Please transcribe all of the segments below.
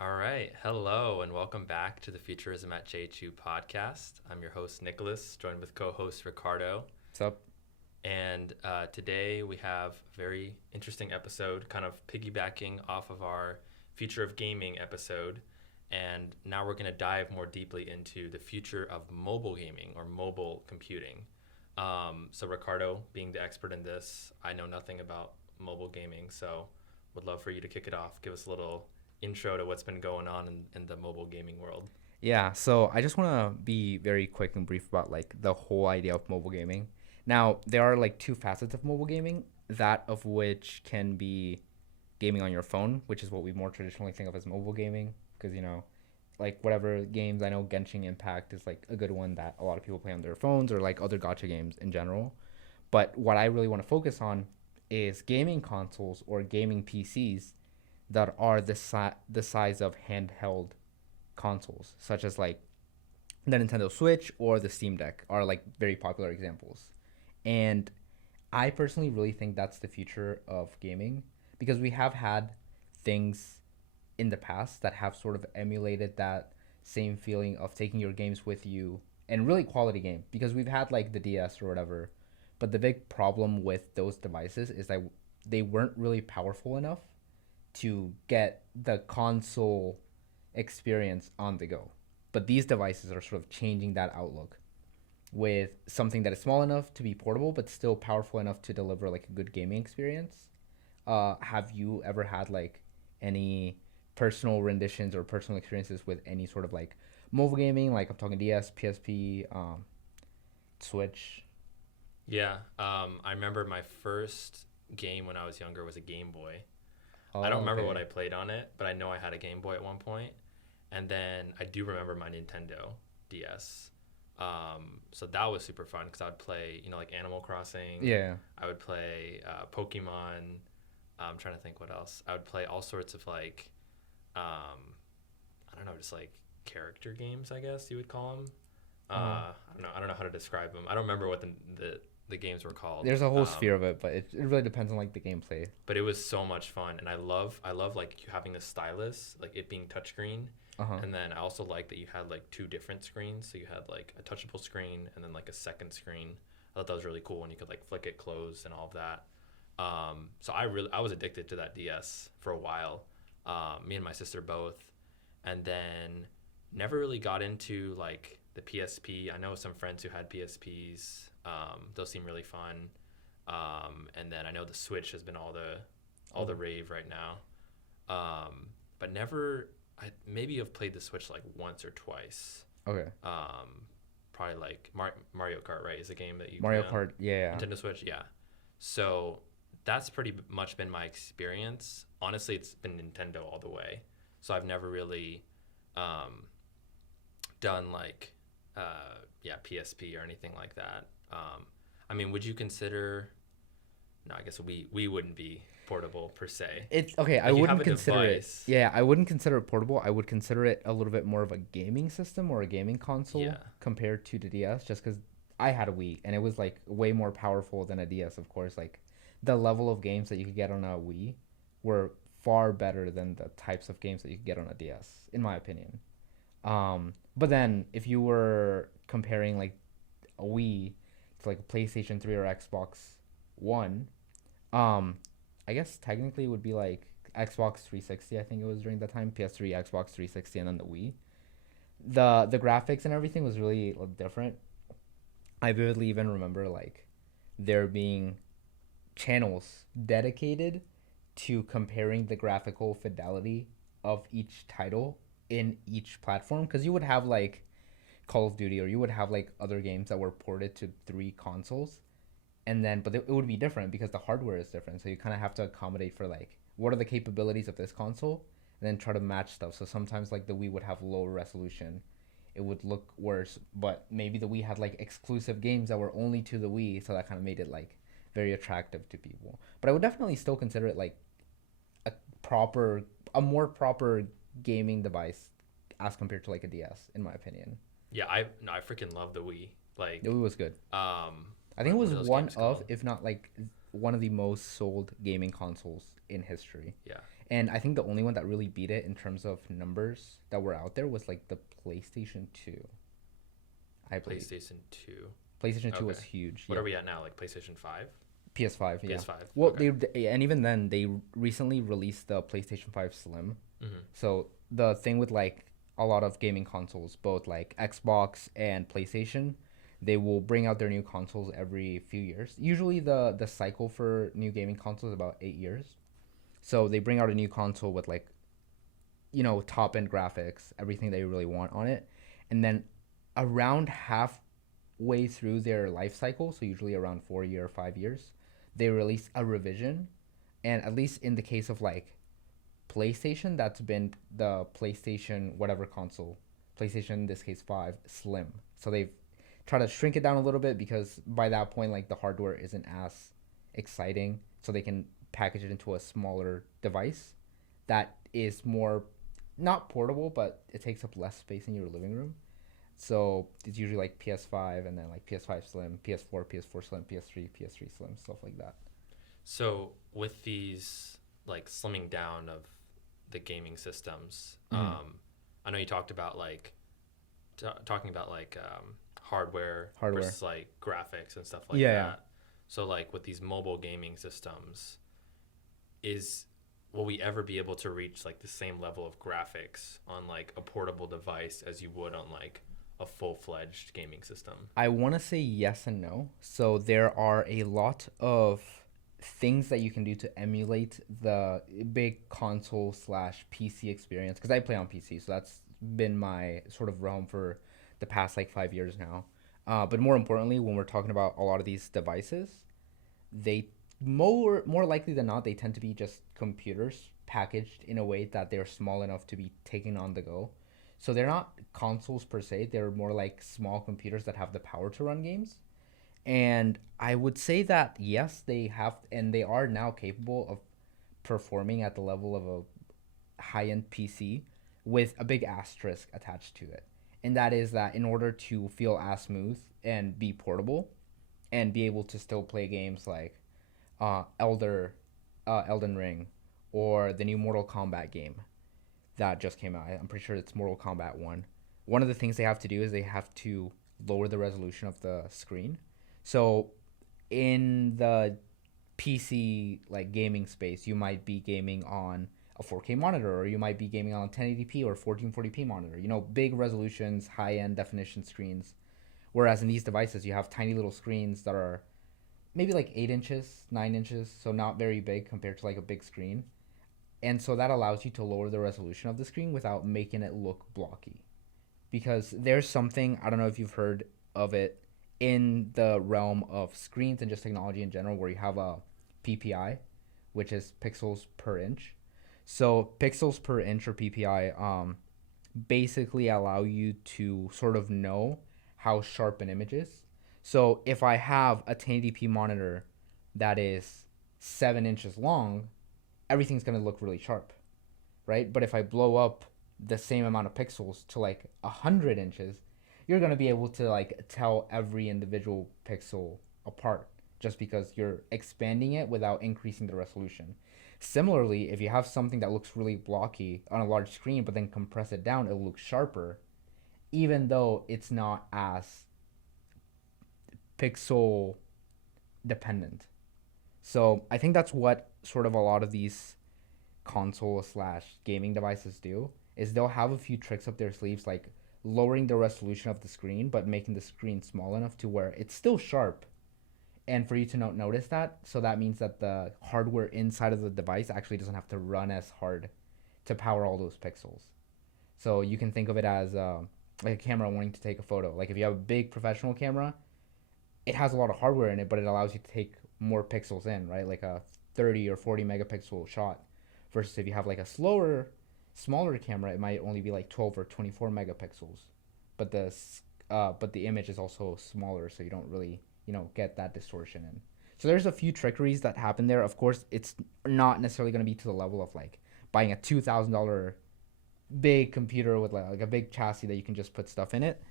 All right. Hello, and welcome back to the Futurism at J2 podcast. I'm your host, Nicholas, joined with co host Ricardo. What's up? And today we have a very interesting episode, kind of piggybacking off of our Future of Gaming episode. And now we're going to dive more deeply into the future of mobile gaming or mobile computing. So, Ricardo, being the expert in this, I know nothing about mobile gaming, so would love for you to kick it off. Give us a little intro to what's been going on in the mobile gaming world. Yeah, so I just want to be very quick and brief about like the whole idea of mobile gaming. Now, there are like two facets of mobile gaming, that of which can be gaming on your phone, which is what we more traditionally think of as mobile gaming, because like whatever games I know Genshin Impact is like a good one that a lot of people play on their phones or like other gacha games in general. But what I really want to focus on is gaming consoles or gaming PCs that are the size of handheld consoles, such as like the Nintendo Switch or the Steam Deck, are like very popular examples. And I personally really think that's the future of gaming because we have had things in the past that have sort of emulated that same feeling of taking your games with you and really quality game because we've had like the DS or whatever. But the big problem with those devices is that they weren't really powerful enough to get the console experience on the go. But these devices are sort of changing that outlook with something that is small enough to be portable but still powerful enough to deliver like a good gaming experience. Have you ever had like any personal renditions or personal experiences with any sort of like mobile gaming? Like I'm talking DS, PSP, Switch. I remember my first game when I was younger was a Game Boy. I don't Oh, remember what okay. I played on it, but I know I had a Game Boy at one point. And then I do remember my Nintendo DS. So that was super fun because I would play, like Animal Crossing. Yeah. I would play Pokemon. I'm trying to think what else. I would play all sorts of um, I don't know, just like character games, I guess you would call them. Uh huh. I don't know. I don't know how to describe them. I don't remember what the games were called. There's a whole sphere of it, but it really depends on like the gameplay. But it was so much fun, and I love like you having the stylus, like it being touchscreen, Uh huh. and then I also like that you had like two different screens, so you had like a touchable screen and then like a second screen. I thought that was really cool, and you could like flick it closed and all of that. So I was addicted to that DS for a while. Me and my sister both, and then never really got into like the PSP. I know some friends who had PSPs. Those seem really fun. And then I know the Switch has been all the Oh, rave right now. But never I maybe have played the Switch like once or twice. okay. Probably like Mario Kart, right? Is a game that you play Mario on Kart, yeah. Nintendo Switch, yeah. So that's pretty much been my experience. Honestly, it's been Nintendo all the way. So I've never really um, done like PSP or anything like that. I mean, would you consider? No, I guess we wouldn't be portable per se. It's okay. I Like you have wouldn't a consider it. device. Yeah, I wouldn't consider it portable. I would consider it a little bit more of a gaming system or a gaming Yeah. console compared to the DS, just because I had a Wii and it was like way more powerful than a DS. Of course, like the level of games that you could get on a Wii were far better than the types of games that you could get on a DS, in my opinion. But then if you were comparing like a Wii to like a PlayStation 3 or Xbox One, um, I guess technically it would be like Xbox 360. I think it was during that time. PS3, Xbox 360, and then the Wii. The graphics and everything was really different. I vividly even remember like there being channels dedicated to comparing the graphical fidelity of each title in each platform because you would have like Call of Duty or you would have like other games that were ported to three consoles and then but it would be different because the hardware is different so you kind of have to accommodate for like what are the capabilities of this console and then try to match stuff so sometimes like the Wii would have lower resolution, it would look worse, but maybe the Wii had like exclusive games that were only to the Wii so that kind of made it like very attractive to people, but I would definitely still consider it like a proper a more proper gaming device as compared to like a DS in my opinion. Yeah, I no, I freaking love the Wii. The Like, Wii was good. um, I think it what was are those one games of, called? if not like one of the most sold gaming consoles in history. Yeah. And I think the only one that really beat it in terms of numbers that were out there was like the PlayStation 2, I believe. PlayStation 2. PlayStation 2 was Okay. huge. What Yeah. are we at now? Like PlayStation 5? PS5, yeah. PS5. Well, Okay. and even then they recently released the PlayStation 5 Slim. Mm-hmm. So the thing with like a lot of gaming consoles, both like Xbox and PlayStation, they will bring out their new consoles every few years. Usually the cycle for new gaming consoles is about 8 years. So they bring out a new console with like, top end graphics, everything they really want on it. And then around halfway through their life cycle, so usually around 4 year or 5 years, they release a revision. And at least in the case of like PlayStation, that's been the PlayStation whatever console, PlayStation in this case 5 Slim. So they've tried to shrink it down a little bit because by that point, like the hardware isn't as exciting, so they can package it into a smaller device that is more not portable, but it takes up less space in your living room. So it's usually like PS5 and then like PS5 Slim, PS4, PS4 Slim, PS3, PS3 Slim, stuff like that. So with these like slimming down of the gaming systems, I know you talked about like talking about like hardware versus like graphics and stuff like Yeah, that. yeah. So like with these mobile gaming systems, is will we ever be able to reach like the same level of graphics on like a portable device as you would on like a full-fledged gaming system? I want to say yes and no. So there are a lot of things that you can do to emulate the big console slash PC experience because I play on PC, so that's been my sort of realm for the past like 5 years now. But more importantly, when we're talking about a lot of these devices, they more likely than not they tend to be just computers packaged in a way that they're small enough to be taken on the go. So they're not consoles per se, they're more like small computers that have the power to run games. And I would say that yes, they have and they are now capable of performing at the level of a high-end PC with a big asterisk attached to it. And that is that in order to feel as smooth and be portable and be able to still play games like Elden Ring, or the new Mortal Kombat game that just came out. I'm pretty sure it's Mortal Kombat 1. One of the things they have to do is they have to lower the resolution of the screen. So in the PC like gaming space, you might be gaming on a 4K monitor or you might be gaming on 1080p or 1440p monitor. Big resolutions, high-end definition screens. Whereas in these devices, you have tiny little screens that are maybe like 8 inches, 9 inches, so not very big compared to like a big screen. And so that allows you to lower the resolution of the screen without making it look blocky. Because there's something, I don't know if you've heard of it, in the realm of screens and just technology in general, where you have a PPI, which is pixels per inch. So pixels per inch or PPI basically allow you to sort of know how sharp an image is. So if I have a 1080p monitor that is 7 inches long, everything's going to look really sharp, right? But if I blow up the same amount of pixels to like 100 inches, you're going to be able to like tell every individual pixel apart just because you're expanding it without increasing the resolution. Similarly, if you have something that looks really blocky on a large screen but then compress it down, it'll look sharper even though it's not as pixel dependent. So I think that's what sort of a lot of these console slash gaming devices do is they'll have a few tricks up their sleeves, like lowering the resolution of the screen but making the screen small enough to where it's still sharp and for you to not notice that. So that means that the hardware inside of the device actually doesn't have to run as hard to power all those pixels. So you can think of it as like a camera wanting to take a photo. Like if you have a big professional camera, it has a lot of hardware in it, but it allows you to take more pixels in, right? Like a 30 or 40 megapixel shot. Versus if you have like a smaller camera, it might only be like 12 or 24 megapixels. But the image is also smaller, so you don't really get that distortion in. So there's a few trickeries that happen there. Of course, it's not necessarily going to be to the level of like buying a $2,000 big computer with like a big chassis that you can just put stuff in it.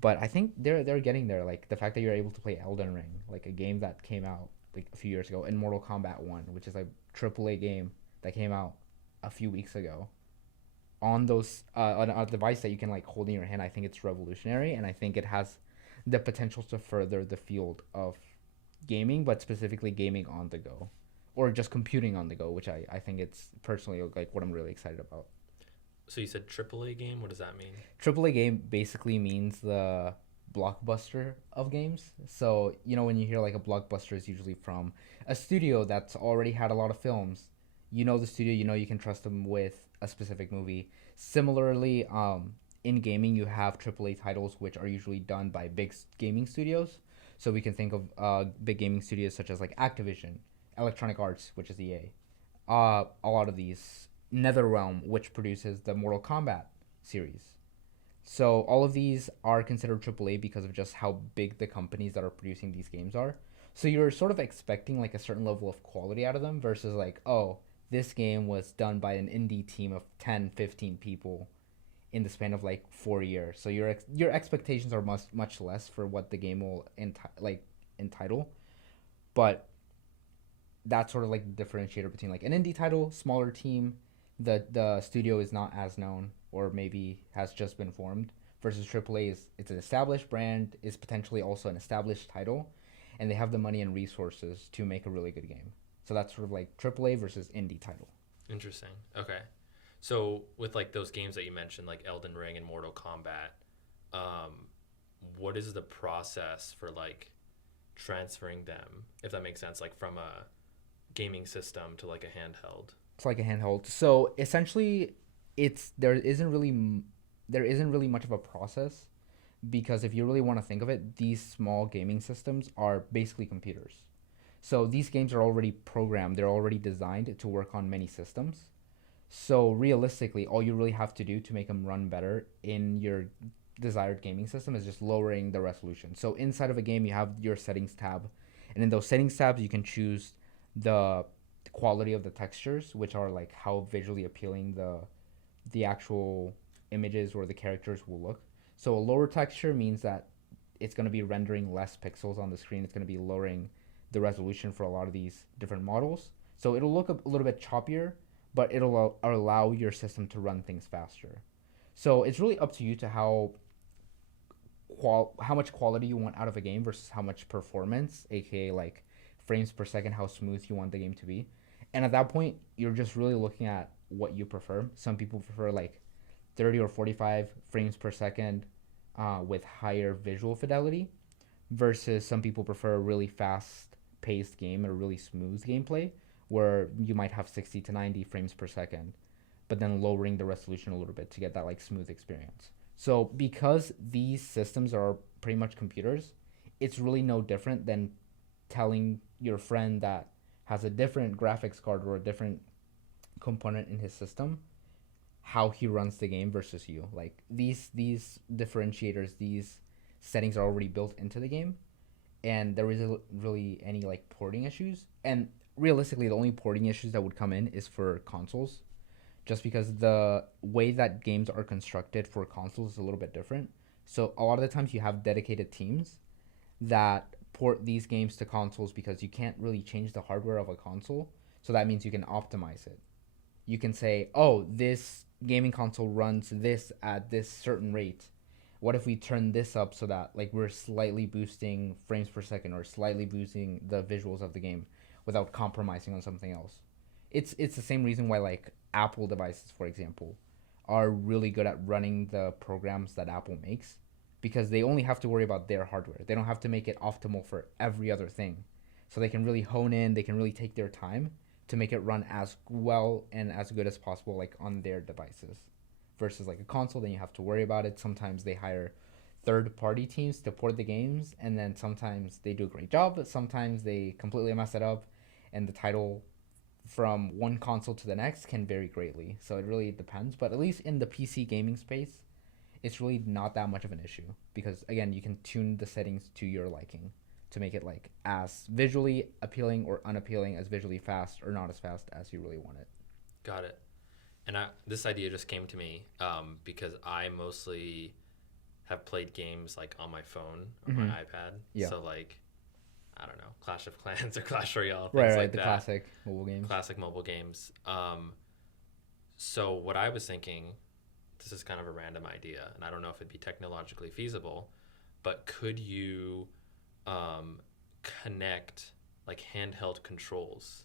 But I think they're getting there. Like the fact that you're able to play Elden Ring, like a game that came out like a few years ago, in Mortal Kombat 1, which is a AAA game that came out a few weeks ago. On those on a device that you can like hold in your hand, I think it's revolutionary, and I think it has the potential to further the field of gaming, but specifically gaming on the go, or just computing on the go, which I think it's personally like what I'm really excited about. So you said AAA game. What does that mean? AAA game basically means the blockbuster of games. So, when you hear like a blockbuster is usually from a studio that's already had a lot of films. You know the studio, you can trust them with a specific movie. Similarly, in gaming, you have AAA titles which are usually done by big gaming studios. So we can think of big gaming studios such as like Activision, Electronic Arts, which is EA. A lot of these, NetherRealm, which produces the Mortal Kombat series. So all of these are considered AAA because of just how big the companies that are producing these games are. So you're sort of expecting like a certain level of quality out of them versus like, oh, this game was done by an indie team of 10, 15 people in the span of like 4 years. So your expectations are much less for what the game will entitle. But that's sort of like the differentiator between like an indie title, smaller team, the studio is not as known or maybe has just been formed, versus AAA is it's an established brand, is potentially also an established title, and they have the money and resources to make a really good game. So that's sort of like AAA versus indie title. Interesting. Okay. So with like those games that you mentioned, like Elden Ring and Mortal Kombat, um, what is the process for like transferring them, if that makes sense, like from a gaming system to like a handheld? It's like a handheld. So essentially, it's there isn't really much of a process, because if you really want to think of it, these small gaming systems are basically computers. So these games are already programmed, they're already designed to work on many systems. So realistically, all you really have to do to make them run better in your desired gaming system is just lowering the resolution. So inside of a game, you have your settings tab, and in those settings tabs, you can choose the quality of the textures, which are like how visually appealing the actual images or the characters will look. So a lower texture means that it's going to be rendering less pixels on the screen. It's going to be lowering the resolution for a lot of these different models. So it'll look a little bit choppier, but it'll allow your system to run things faster. So it's really up to you to how much quality you want out of a game versus how much performance, aka like frames per second, how smooth you want the game to be. And at that point, you're just really looking at what you prefer. Some people prefer like 30 or 45 frames per second with higher visual fidelity, versus some people prefer a really fast paced game and a really smooth gameplay where you might have 60 to 90 frames per second, but then lowering the resolution a little bit to get that like smooth experience. So because these systems are pretty much computers, it's really no different than telling your friend that has a different graphics card or a different component in his system how he runs the game versus you. Like these differentiators, these settings are already built into the game, and there isn't really any like porting issues. And realistically, the only porting issues that would come in is for consoles, just because the way that games are constructed for consoles is a little bit different. So a lot of the times you have dedicated teams that port these games to consoles because you can't really change the hardware of a console. So that means you can optimize it. You can say, oh, this gaming console runs this at this certain rate. What if we turn this up so that like we're slightly boosting frames per second or slightly boosting the visuals of the game without compromising on something else? It's the same reason why like Apple devices, for example, are really good at running the programs that Apple makes, because they only have to worry about their hardware. They don't have to make it optimal for every other thing. So they can really hone in, they can really take their time to make it run as well and as good as possible like on their devices. Versus like a console, then you have to worry about it. Sometimes they hire third party teams to port the games, and then sometimes they do a great job, but sometimes they completely mess it up, and the title from one console to the next can vary greatly. So it really depends, but at least in the PC gaming space, it's really not that much of an issue, because again, you can tune the settings to your liking to make it like as visually appealing or unappealing, as visually fast or not as fast as you really want it. Got it. And this idea just came to me because I mostly have played games like on my phone or my iPad. Yeah. So like I don't know, Clash of Clans or Clash Royale, Right, things right, like the that. classic mobile games. Classic mobile games. So what I was thinking, this is kind of a random idea, and I don't know if it'd be technologically feasible, but could you um, connect like handheld controls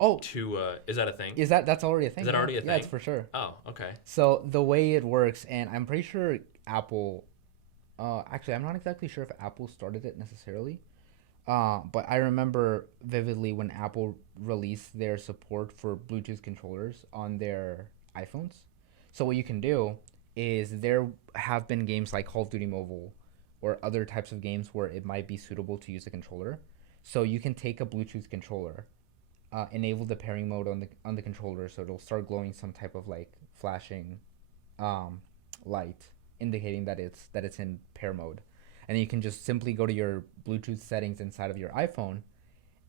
Oh, to? Is that a thing? that's already a Is thing? that Yeah, already a yeah, it's thing? for sure. Oh, okay. So the way it works, and I'm pretty sure Apple. Actually, I'm not exactly sure if Apple started it necessarily. But I remember vividly when Apple released their support for Bluetooth controllers on their iPhones. So what you can do is there have been games like Call of Duty Mobile or other types of games where it might be suitable to use a controller. So you can take a Bluetooth controller, enable the pairing mode on the controller, so it'll start glowing some type of like flashing um, light, indicating that it's in pair mode, and then you can just simply go to your Bluetooth settings inside of your iPhone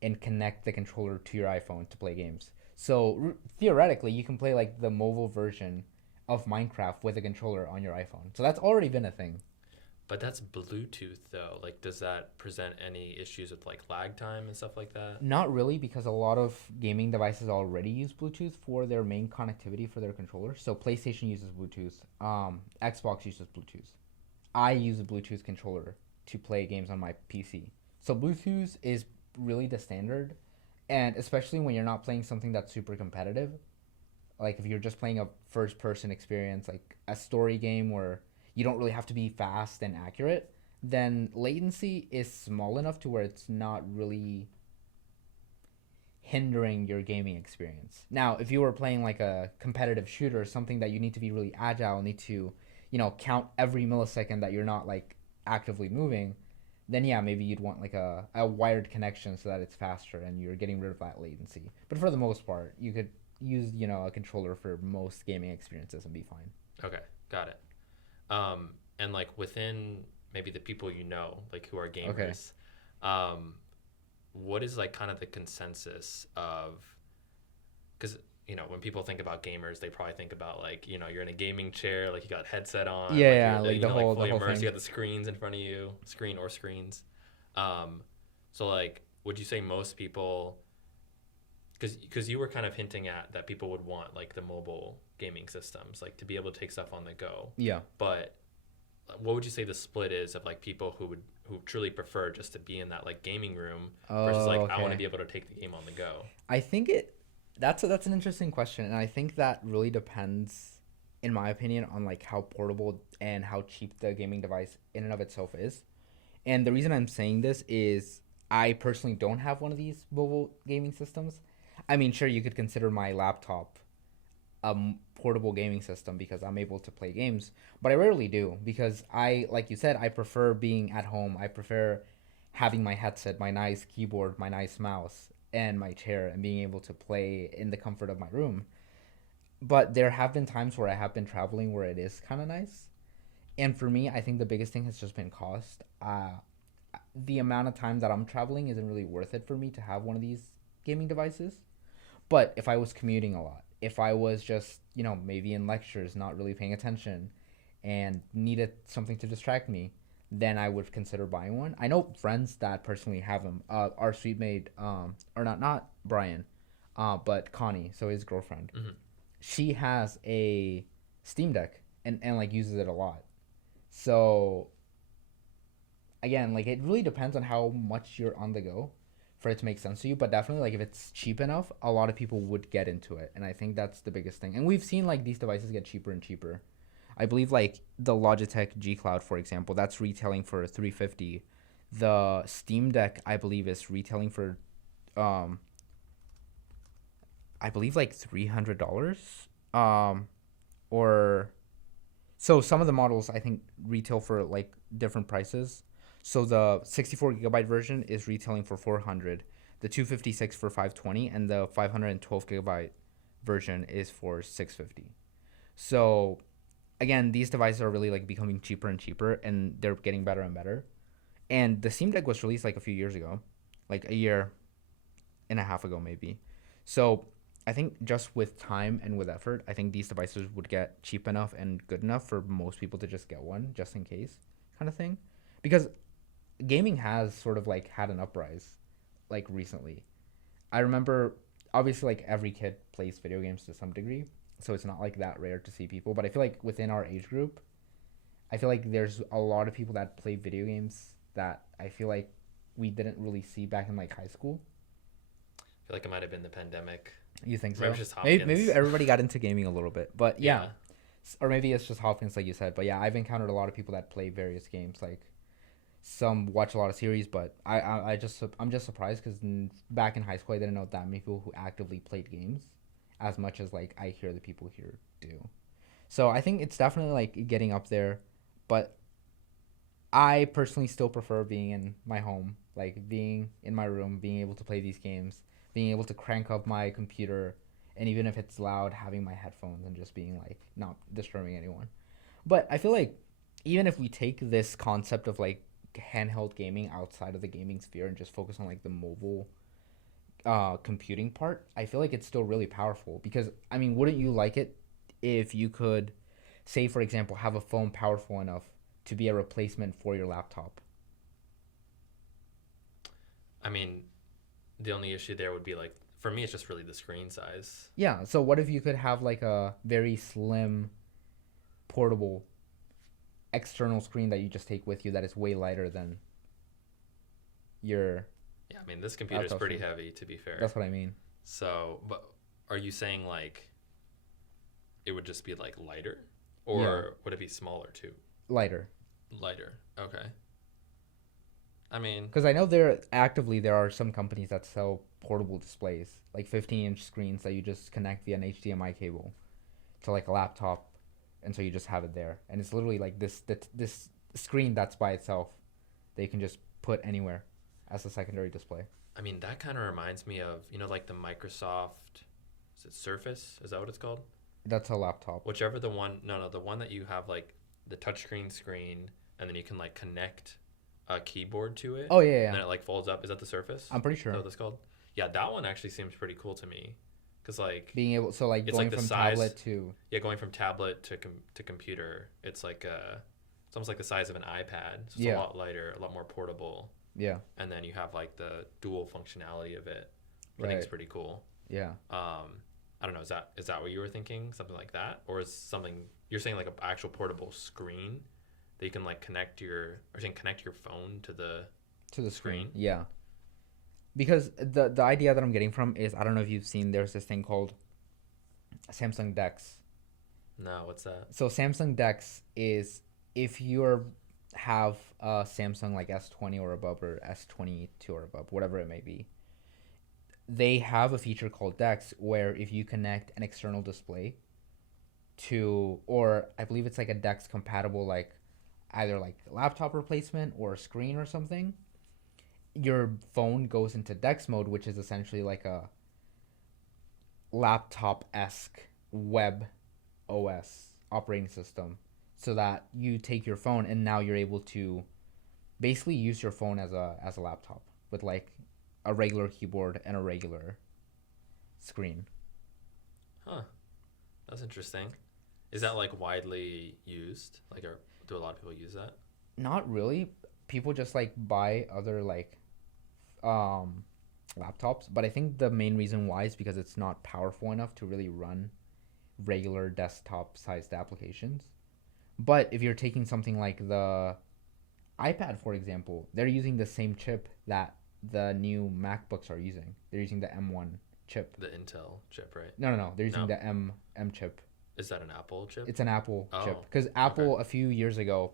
and connect the controller to your iPhone to play games. So theoretically, you can play like the mobile version of Minecraft with a controller on your iPhone. So that's already been a thing. But that's Bluetooth though. Like, does that present any issues with like lag time and stuff like that? Not really, because a lot of gaming devices already use Bluetooth for their main connectivity for their controllers. So PlayStation uses Bluetooth. Xbox uses Bluetooth. I use a Bluetooth controller to play games on my PC. So Bluetooth is really the standard, and especially when you're not playing something that's super competitive, like if you're just playing a first person experience, like a story game where you don't really have to be fast and accurate, then latency is small enough to where it's not really hindering your gaming experience. Now, if you were playing like a competitive shooter, something that you need to be really agile, need to, count every millisecond that you're not like actively moving, then yeah, maybe you'd want like a wired connection so that it's faster and you're getting rid of that latency. But for the most part, you could use, a controller for most gaming experiences and be fine. Okay, got it. And like within maybe the people you know, like who are Okay. gamers, um, what is like kind of the consensus of? Because when people think about gamers, they probably think about like you're in a gaming chair, like you got a headset on, Yeah, like yeah, you're like like the fully whole immersed. You thing. got the screens in front of you, screen or screens. Um, so like, would you say most people? Because you were kind of hinting at that people would want like the mobile gaming systems, like to be able to take stuff on the go. Yeah. But what would you say the split is of like people who truly prefer just to be in that like gaming room versus Oh, like I want to okay. be able to take the game on the go? I think that's an interesting question, and I think that really depends, in my opinion, on like how portable and how cheap the gaming device in and of itself is. And the reason I'm saying this is I personally don't have one of these mobile gaming systems. I mean, sure, you could consider my laptop a portable gaming system because I'm able to play games, but I rarely do because like you said, I prefer being at home. I prefer having my headset, my nice keyboard, my nice mouse, and my chair, and being able to play in the comfort of my room. But there have been times where I have been traveling where it is kind of nice. And for me, I think the biggest thing has just been cost. The amount of time that I'm traveling isn't really worth it for me to have one of these gaming devices. But if I was commuting a lot, if I was just, maybe in lectures, not really paying attention and needed something to distract me, then I would consider buying one. I know friends that personally have them. Our suite mate, or not Brian, but Connie, so his girlfriend, Hmm. she has a Steam Deck and like uses it a lot. So again, like it really depends on how much you're on the go for it to make sense to you. But definitely, like if it's cheap enough, a lot of people would get into it, and I think that's the biggest thing. And we've seen like these devices get cheaper and cheaper. I believe like the Logitech G Cloud, for example, that's retailing for 350. The Steam Deck, I believe, is retailing for, um, I believe like $300. Or so some of the models I think retail for like different prices. So the 64 gigabyte version is retailing for 400, the 256 for 520, and the 512 gigabyte version is for 650. So again, these devices are really like becoming cheaper and cheaper, and they're getting better and better. And the Steam Deck was released like a few years ago, like a year and a half ago maybe. So I think just with time and with effort, I think these devices would get cheap enough and good enough for most people to just get one just in case, kind of thing. Because gaming has sort of like had an uprise like recently. I remember obviously like every kid plays video games to some degree, so it's not like that rare to see people. But I feel like within our age group, I feel like there's a lot of people that play video games that I feel like we didn't really see back in like high school. I feel like it might have been the pandemic. You think Maybe so? it's just Maybe Hopkins. everybody got into gaming a little bit, but yeah, Yeah. or maybe it's just Hopkins like you said. But yeah, I've encountered a lot of people that play various games. Like some watch a lot of series, but I'm just surprised because back in high school I didn't know that many people who actively played games as much as like I hear the people here do. So I think it's definitely like getting up there, but I personally still prefer being in my home, like being in my room, being able to play these games, being able to crank up my computer, and even if it's loud, having my headphones and just being like not disturbing anyone. But I feel like even if we take this concept of like handheld gaming outside of the gaming sphere and just focus on like the mobile computing part, I feel like it's still really powerful because I mean, wouldn't you like it if you could, say for example, have a phone powerful enough to be a replacement for your laptop? I mean, the only issue there would be like for me, it's just really the screen size. Yeah. So what if you could have like a very slim, portable external screen that you just take with you that is way lighter than your Yeah, I mean, this computer is laptop pretty screen? heavy to be fair. That's what I mean. So, but are you saying like it would just be like lighter, Yeah, or would it be smaller too? lighter. Lighter. Okay. I mean, Because I know there are some companies that sell portable displays, like 15-inch screens that you just connect via an HDMI cable to like a laptop, and so you just have it there, and it's literally like this screen that's by itself that you can just put anywhere as a secondary display. I mean that kind of reminds me of like the Microsoft. Is it Surface? Is that what it's called? That's a laptop. Whichever the one. No, no, the one that you have like the touchscreen screen, and then you can like connect a keyboard to it, Oh yeah, and yeah. then it like folds up. Is that the Surface? Is I'm pretty that sure. what that's called? Yeah, that one actually seems pretty cool to me, cause like Being able, so like it's going like the from size. tablet to Yeah, going from tablet to computer, it's like it's almost like the size of an iPad. So it's a yeah, lot lighter, a lot more portable, yeah, and then you have like the dual functionality of it. Which I think right, is pretty cool. yeah. I don't know. Is that what you were thinking? Something like that, or is something you're saying like an actual portable screen that you can like connect your phone to the To the screen, screen? yeah. Because the idea that I'm getting from is I don't know if you've seen there's this thing called Samsung Dex. No, what's that? So Samsung Dex is if you're have a Samsung like S20 or above or S22 or above, whatever it may be, they have a feature called Dex where if you connect an external display to, or I believe it's like a Dex compatible like either like laptop replacement or a screen or something, your phone goes into Dex mode, which is essentially like a laptop esque web OS operating system, so that you take your phone and now you're able to basically use your phone as a laptop with like a regular keyboard and a regular screen. Huh. That's interesting. Is that like widely used? Like, do a lot of people use that? Not really. People just like buy other like um laptops, but I think the main reason why is because it's not powerful enough to really run regular desktop sized applications. But if you're taking something like the iPad, for example, they're using the same chip that the new MacBooks are using. They're using the M1 chip. The Intel chip, right? No, no, no. They're using No. the M chip. Is that an Apple chip? It's an Apple chip. Oh, Because okay. Apple, a few years ago,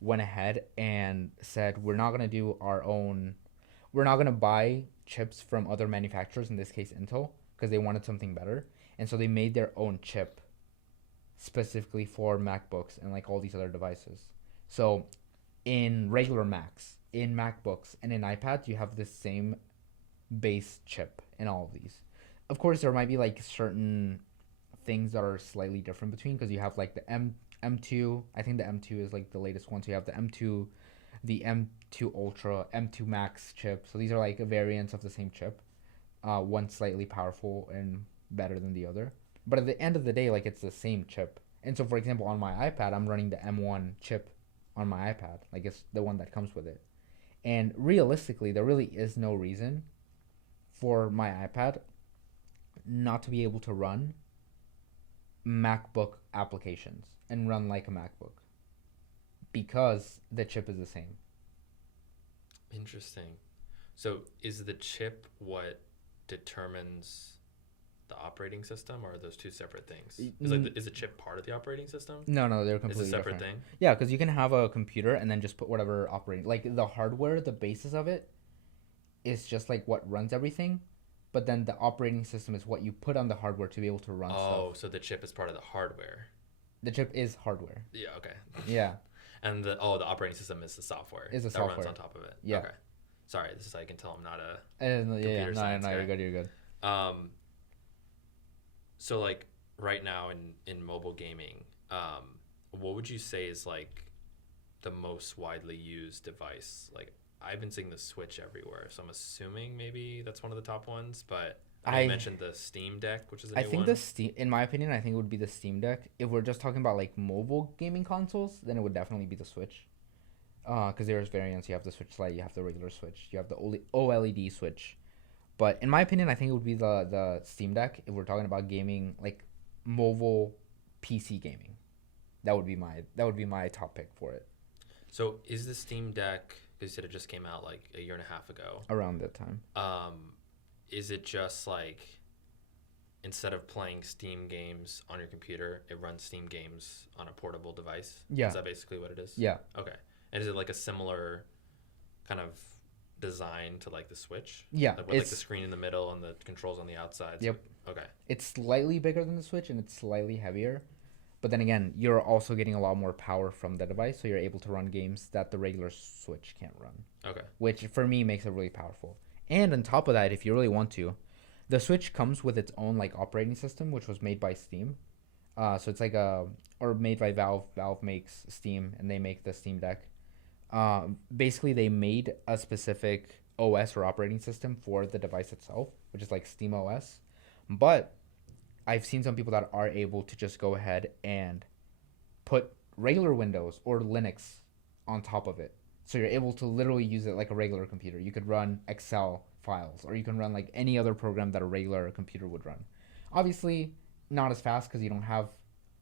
went ahead and said, we're not going to do our own, we're not going to buy chips from other manufacturers, in this case Intel, because they wanted something better. And so they made their own chip specifically for MacBooks and like all these other devices. So in regular Macs, in MacBooks, and in iPads, you have the same base chip in all of these. Of course, there might be like certain things that are slightly different between because you have like the M2. I think the M2 is like the latest one. So you have the M2, the M2 Ultra, M2 Max chip. So these are like variants of the same chip. One slightly powerful and better than the other. But at the end of the day, like it's the same chip. And so, for example, on my iPad, I'm running the M1 chip on my iPad. Like it's the one that comes with it. And realistically, there really is no reason for my iPad not to be able to run MacBook applications and run like a MacBook because the chip is the same. Interesting. So is the chip what determines the operating system, or are those two separate things? Is the chip part of the operating system? No, they're Is it completely a separate different. thing? Yeah, because you can have a computer and then just put whatever operating, like the hardware, the basis of it is just like what runs everything, but then the operating system is what you put on the hardware to be able to run Oh, stuff. so the chip is part of the hardware. The chip is hardware. Yeah, okay. Yeah, And the operating system is the software is a that runs software. on top of it. Yeah. Okay. Sorry, this is how you can tell I'm not a Yeah. computer No, science no, guy. you're good. You're good. Um, so like right now in mobile gaming, what would you say is like the most widely used device? Like I've been seeing the Switch everywhere, so I'm assuming maybe that's one of the top ones. But you mentioned the Steam Deck, which is a new I think one. the Steam, in my opinion, I think it would be the Steam Deck. If we're just talking about like mobile gaming consoles, then it would definitely be the Switch. Because there's variants. You have the Switch Lite, you have the regular Switch, you have the OLED Switch. But in my opinion, I think it would be the Steam Deck if we're talking about gaming, like mobile PC gaming. That would be my top pick for it. So is the Steam Deck? Because you said it just came out like a year and a half ago. Around that time. Is it just like instead of playing Steam games on your computer, it runs Steam games on a portable device? Yeah. Is that basically what it is? Yeah. Okay. And is it like a similar kind of design to like the Switch? Yeah. Like with like the screen in the middle and the controls on the outside? Yep. Okay. It's slightly bigger than the Switch and it's slightly heavier. But then again, you're also getting a lot more power from the device, so you're able to run games that the regular Switch can't run. Okay. Which for me makes it really powerful. And on top of that, if you really want to, the Switch comes with its own like operating system, which was made by Steam. So it's like or made by Valve. Valve makes Steam, and they make the Steam Deck. Basically, they made a specific OS or operating system for the device itself, which is like Steam OS. But I've seen some people that are able to just go ahead and put regular Windows or Linux on top of it. So you're able to literally use it like a regular computer. You could run Excel files, or you can run like any other program that a regular computer would run. Obviously, not as fast because you don't have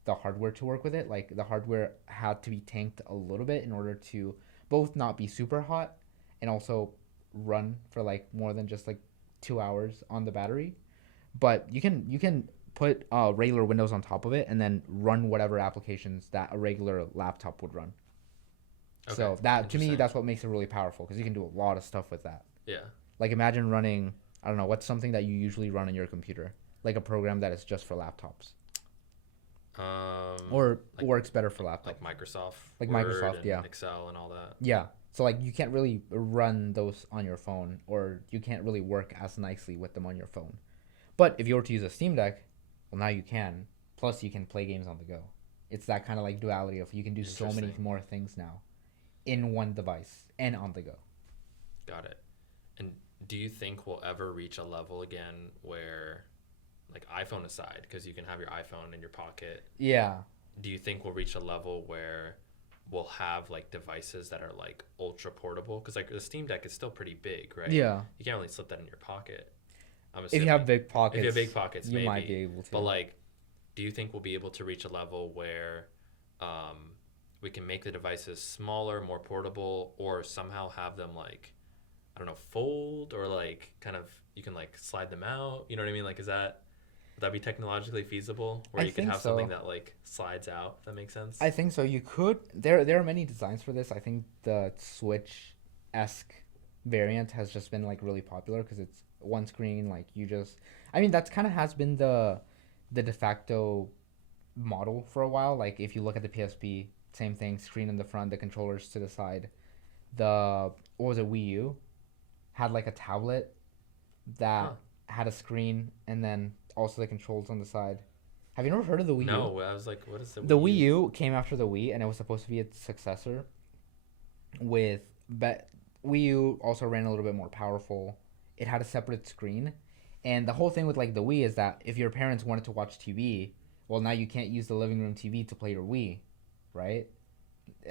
the hardware to work with it. Like the hardware had to be tanked a little bit in order to both not be super hot and also run for like more than just like 2 hours on the battery. But you can put regular Windows on top of it and then run whatever applications that a regular laptop would run. Okay. So that to me, that's what makes it really powerful because you can do a lot of stuff with that. Yeah. Like imagine running, I don't know, what's something that you usually run on your computer, like a program that is just for laptops. Or like, works better for laptops. Like Microsoft. Like Word Microsoft, yeah. Excel and all that. Yeah. So like you can't really run those on your phone, or you can't really work as nicely with them on your phone. But if you were to use a Steam Deck, well, now you can. Plus, you can play games on the go. It's that kind of like duality of you can do so many more things now in one device and on the go. Got it. And do you think we'll ever reach a level again where, like iPhone aside, because you can have your iPhone in your pocket. Yeah. Do you think we'll reach a level where we'll have like devices that are like ultra portable? Because like the Steam Deck is still pretty big, right? Yeah. You can't really slip that in your pocket. If you have big pockets, you maybe. Might be able to. But like, do you think we'll be able to reach a level where we can make the devices smaller, more portable, or somehow have them like, I don't know, fold, or like kind of you can like slide them out? You know what I mean? Like, would that be technologically feasible? Where you could have something that like slides out, if that makes sense? I think so. You could. There are many designs for this. I think the Switch-esque variant has just been like really popular because it's one screen. Like that's kind of has been the de facto model for a while. Like if you look at the PSP, same thing, screen in the front, the controllers to the side. What was it, Wii U had like a tablet that had a screen and then also the controls on the side. Have you never heard of the Wii U? No, I was like, what is the Wii U? The Wii U came after the Wii, and it was supposed to be its successor. Wii U also ran a little bit more powerful. It had a separate screen. And the whole thing with like the Wii is that if your parents wanted to watch TV, well, now you can't use the living room TV to play your Wii, right?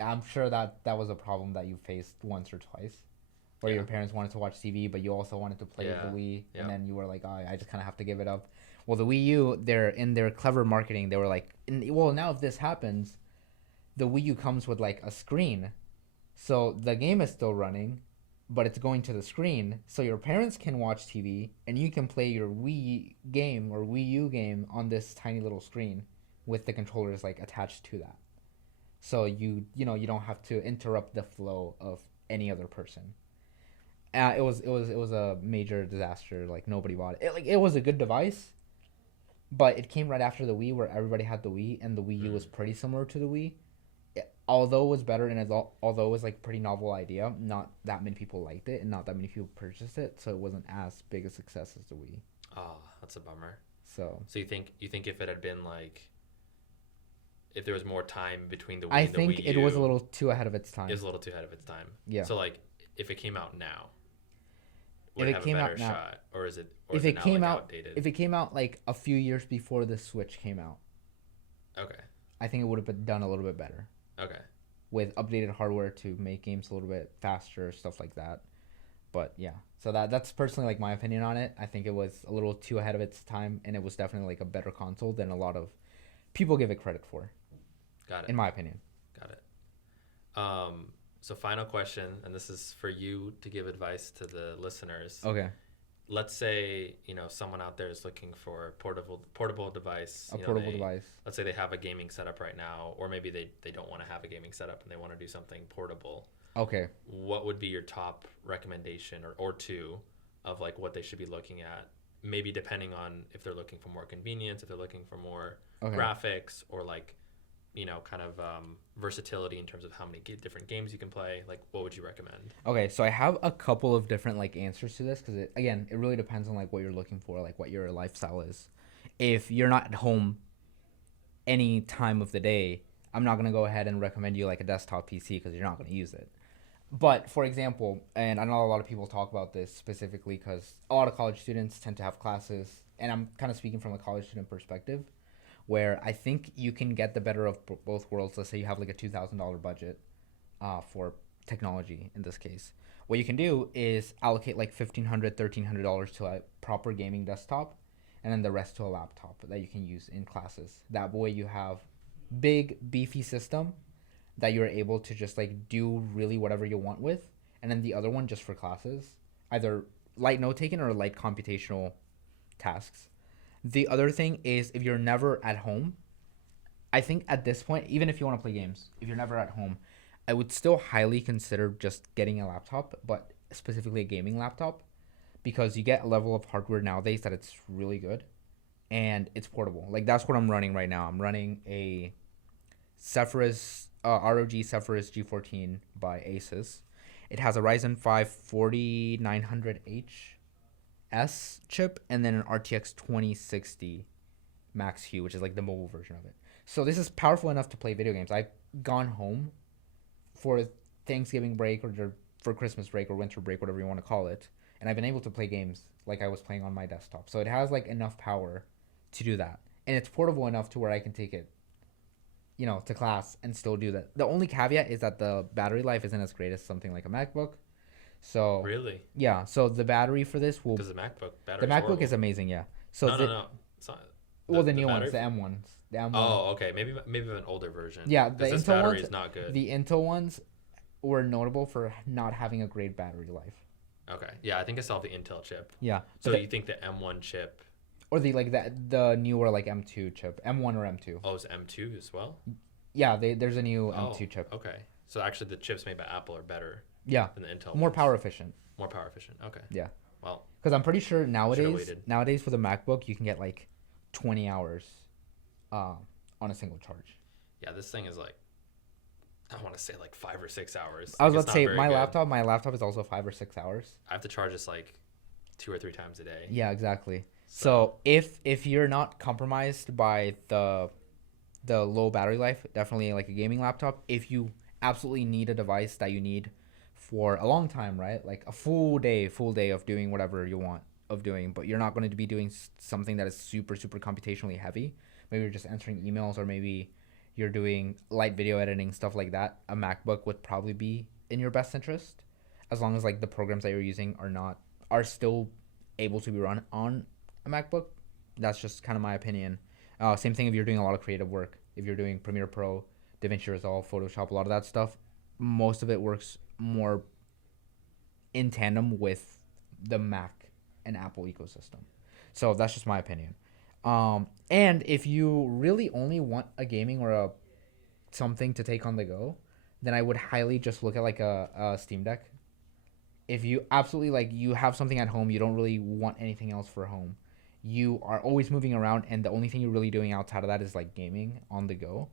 I'm sure that was a problem that you faced once or twice. where Yeah. your parents wanted to watch TV, but you also wanted to play the Yeah. Wii, and Yep. then you were like, oh, I just kind of have to give it up. Well, the Wii U, they're in their clever marketing. They were like, well, now if this happens, the Wii U comes with like a screen, so the game is still running, but it's going to the screen, so your parents can watch TV, and you can play your Wii game or Wii U game on this tiny little screen, with the controllers like attached to that. So you don't have to interrupt the flow of any other person. It was a major disaster. Like nobody bought it. It was a good device, but it came right after the Wii, where everybody had the Wii, and the Wii U Mm. was pretty similar to the Wii. Although it was better, and although it was like pretty novel idea, not that many people liked it, and not that many people purchased it, so it wasn't as big a success as the Wii. Oh, that's a bummer. So So you think if it had been like if there was more time between the Wii I and the think Wii it U, was a little too ahead of its it time. was a little too ahead of its time. Yeah. So like if it came out now, If would it it have came a out better now, shot, or is it if it it now came like out, outdated? if it came out like a few years before the Switch came out, Okay. I think it would have been done a little bit better Okay. with updated hardware to make games a little bit faster, stuff like that. But yeah, so that's personally like my opinion on it. I think it was a little too ahead of its time, and it was definitely like a better console than a lot of people give it credit for, Got it. in my opinion. Got it. So final question, and this is for you to give advice to the listeners. Okay, Let's say, someone out there is looking for a portable device. a portable device. Let's say they have a gaming setup right now, or maybe they don't want to have a gaming setup and they want to do something portable. Okay, What would be your top recommendation or two of like what they should be looking at? Maybe depending on if they're looking for more convenience, if they're looking for more okay. graphics, or like, kind of versatility in terms of how many different games you can play. Like, what would you recommend? Okay, so I have a couple of different like answers to this because it really depends on like what you're looking for, like what your lifestyle is. If you're not at home any time of the day, I'm not gonna go ahead and recommend you like a desktop PC because you're not gonna use it. But for example, and I know a lot of people talk about this specifically because a lot of college students tend to have classes, and I'm kind of speaking from a college student perspective, where I think you can get the better of both worlds. Let's say you have like a $2,000 budget for technology in this case. What you can do is allocate like $1,500, $1,300 to a proper gaming desktop, and then the rest to a laptop that you can use in classes. That way you have big beefy system that you're able to just like do really whatever you want with, and then the other one just for classes, either light note taking or light computational tasks. The other thing is if you're never at home, I think at this point, even if you want to play games, if you're never at home, I would still highly consider just getting a laptop, but specifically a gaming laptop, because you get a level of hardware nowadays that it's really good and it's portable. Like that's what I'm running right now. I'm running a Zephyrus ROG Zephyrus G14 by Asus. It has a Ryzen 5 4900H S chip and then an RTX 2060 Max Q, which is like the mobile version of it. So this is powerful enough to play video games. I've gone home for Thanksgiving break or for Christmas break or winter break, whatever you want to call it, and I've been able to play games like I was playing on my desktop. So it has like enough power to do that, and it's portable enough to where I can take it, to class and still do that. The only caveat is that the battery life isn't as great as something like a MacBook. So Really? yeah, so the battery for this will Because the MacBook battery. the MacBook is amazing, yeah. So No. It's not. well, the new battery- ones, the M ones, the M1. Oh, okay. Maybe an older version. Yeah, 'Cause the this Intel battery ones. is not good. The Intel ones were notable for not having a great battery life. Okay. Yeah, I think I saw the Intel chip. Yeah. So but you think the M1 chip? or the newer like M2 chip, M1 or M2. Oh, it's M2 as well. Yeah, there's a new Oh, M2 chip. okay. So actually, the chips made by Apple are better Yeah, than the Intel. more ones. power efficient. More power efficient. Okay. Yeah. Well, Because I'm pretty sure nowadays waited. for the MacBook you can get like 20 hours on a single charge. yeah, this thing is like, I want to say like 5 or 6 hours. I was Like, about to it's say not very good. my laptop is also 5 or 6 hours. I have to charge this like 2 or 3 times a day. Yeah, exactly. So if you're not compromised by the low battery life, definitely like a gaming laptop. If you absolutely need a device that you need for a long time, right? Like a full day of doing whatever you want of doing, but you're not going to be doing something that is super computationally heavy. Maybe you're just answering emails, or maybe you're doing light video editing, stuff like that. A MacBook would probably be in your best interest. as long as like the programs that you're using are still able to be run on a MacBook. That's just kind of my opinion. Same thing if you're doing a lot of creative work. If you're doing Premiere Pro, DaVinci Resolve, Photoshop, a lot of that stuff, most of it works more in tandem with the Mac and Apple ecosystem. So that's just my opinion. And if you really only want a gaming or a something to take on the go, then I would highly just look at like a Steam Deck. If you absolutely like you have something at home, you don't really want anything else for home. You are always moving around, and the only thing you're really doing outside of that is like gaming on the go.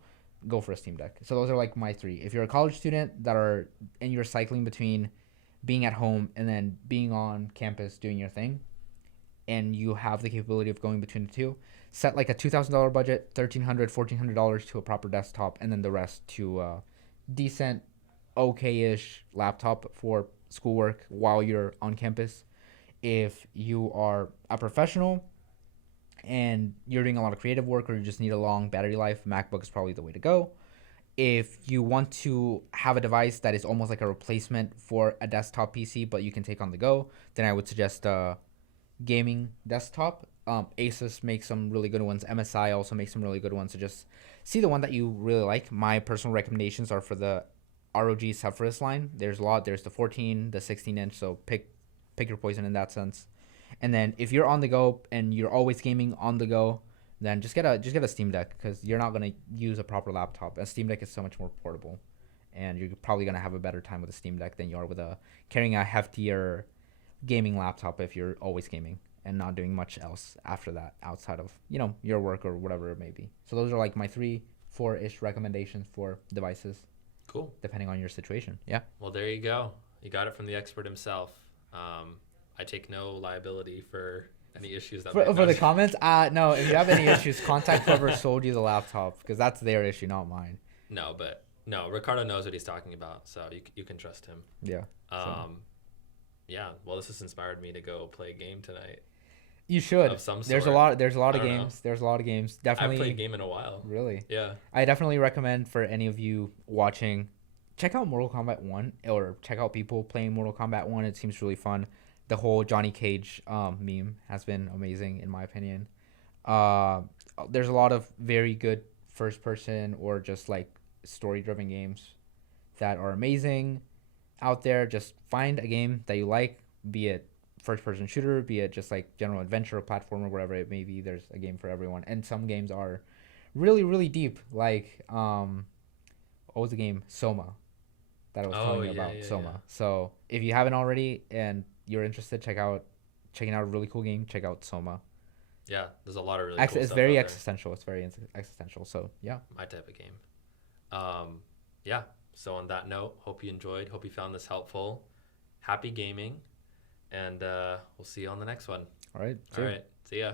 Go for a Steam Deck. So those are like my three. If you're a college student and you're cycling between being at home and then being on campus doing your thing, and you have the capability of going between the two, set like a $2,000 budget, $1,300 to a proper desktop, and then the rest to a decent, okay-ish laptop for schoolwork while you're on campus. If you are a professional and you're doing a lot of creative work or you just need a long battery life, MacBook is probably the way to go. If you want to have a device that is almost like a replacement for a desktop PC but you can take on the go, then I would suggest a gaming desktop. Asus makes some really good ones. MSI also makes some really good ones. So just see the one that you really like. My personal recommendations are for the ROG Zephyrus line. There's a lot. There's the 14, the 16-inch. So pick your poison in that sense. And then if you're on the go and you're always gaming on the go, then just get a Steam Deck, because you're not gonna use a proper laptop. A Steam Deck is so much more portable, and you're probably gonna have a better time with a Steam Deck than you are with carrying a heftier gaming laptop if you're always gaming and not doing much else after that outside of your work or whatever it may be. So those are like my 3-4-ish recommendations for devices. Cool. Depending on your situation. Yeah. Well, there you go. You got it from the expert himself. I take no liability for any issues that for the comments. No, if you have any issues, contact whoever sold you the laptop, because that's their issue, not mine. No, Ricardo knows what he's talking about, so you can trust him. Yeah. Yeah. Well, this has inspired me to go play a game tonight. You should. Of some sort. There's a lot of games. There's a lot of games. Definitely. I haven't played a game in a while. Really? Yeah. I definitely recommend for any of you watching, check out Mortal Kombat 1, or check out people playing Mortal Kombat 1. It seems really fun. The whole Johnny Cage meme has been amazing in my opinion. There's a lot of very good first person or just like story driven games that are amazing out there. Just find a game that you like, be it first person shooter, be it just like general adventure or platformer, whatever it may be. There's a game for everyone, and some games are really, really deep. Like what was the game? Soma, that I was telling you about. Soma. Yeah. So if you haven't already and you're interested, checking out a really cool game, check out Soma. Yeah, there's a lot of really cool stuff. It's very existential. It's very existential. So yeah, my type of game. Yeah. So on that note, hope you enjoyed. Hope you found this helpful. Happy gaming, and we'll see you on the next one. All right. See ya.